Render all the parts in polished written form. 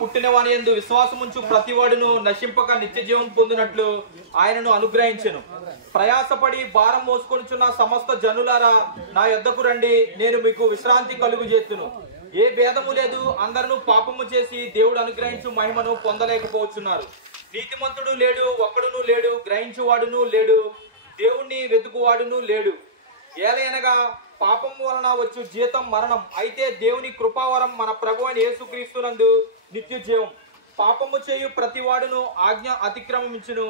పుట్టినవాని యందు విశ్వాసముంచు ప్రతివాడును నశింపక నిత్య జీవం పొందినట్లు ఆయనను అనుగ్రహించెను. ప్రయాసపడి భారం మోసుకొనుచున్న సమస్త జనులారా నా యొద్దకు రండి, నేను మీకు విశ్రాంతి కలుగు చేస్తును. ఏ భేదము లేదు, అందరూ పాపము చేసి దేవుడు అనుగ్రహించు మహిమను పొందలేకపోతున్నారు. నీతిమంతుడు లేడు, ఒక్కడును లేడు, గ్రహించువాడును లేడు, దేవుణ్ణి వెతుకువాడును లేడు. ఏలయనగా పాపము వలన వచ్చు జీతం మరణం, అయితే దేవుని కృపావరం మన ప్రభువైన యేసుక్రీస్తునందు నిత్య జీవం. పాపము చేయు ప్రతివాడును ఆజ్ఞ అతిక్రమించును,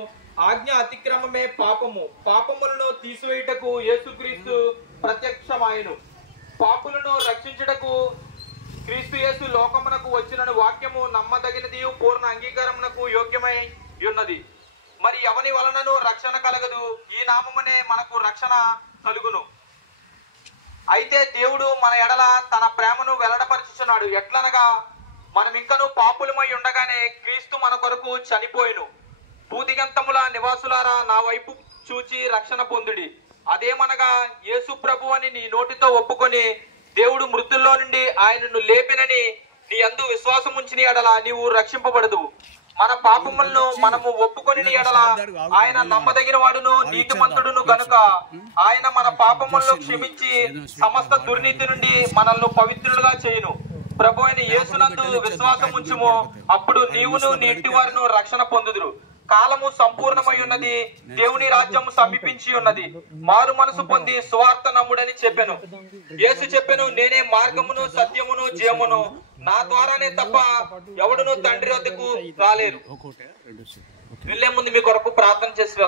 ఆజ్ఞ అతిక్రమమే పాపము. పాపములను తీసివేయుటకు యేసుక్రీస్తు ప్రత్యక్షమాయెను. పాపులను రక్షించుటకు క్రీస్తు యేసు లోకమునకు వచ్చినను వాక్యము నమ్మదగినది, పూర్ణ అంగీకారమునకు యోగ్యమై ఉన్నది. మరి ఎవని వలనను రక్షణ కలగదు, ఈ నామమునే మనకు రక్షణ కలుగును. అయితే దేవుడు మన ఎడల తన ప్రేమను వెల్లడపరచుచున్నాడు. ఎట్లనగా మనం ఇంకను పాపులమై ఉండగానే క్రీస్తు మన కొరకు చనిపోయిను. భూదిగంతముల నివాసులారా నా వైపు చూచి రక్షణ పొందుడి. అదేమనగా యేసు ప్రభు అని నీ నోటితో ఒప్పుకొని దేవుడు మృతుల్లో నుండి ఆయనను లేపినని నీ యందు విశ్వాసం ఉంచిన ఎడల నీవు రక్షింపబడదు. మన పాపములను మనము ఒప్పుకొని ఎడల ఆయన నమ్మదగిన వాడును నీతిమంతుడును గనుక ఆయన మన పాపములను క్షమించి సమస్త దుర్నీతి నుండి మనల్ని పవిత్రులుగా చేయును. ప్రభు అయిన యేసునందు విశ్వాసం ఉంచుము, అప్పుడు నీవును నీ ఇంటి వారును రక్షణ పొందుదురు. కాలము సంపూర్ణమై ఉన్నది, దేవుని రాజ్యము సమీపించి ఉన్నది. మారు మనసు పొంది సువార్త నమ్ముడని చెప్పెను. యేసు చెప్పెను, నేనే మార్గమును సత్యమును జీవమును, నా ద్వారానే తప్ప ఎవడును తండ్రి వద్దకు రాలేరు. వెళ్లే ముందు మీ కొరకు ప్రార్థన చేసి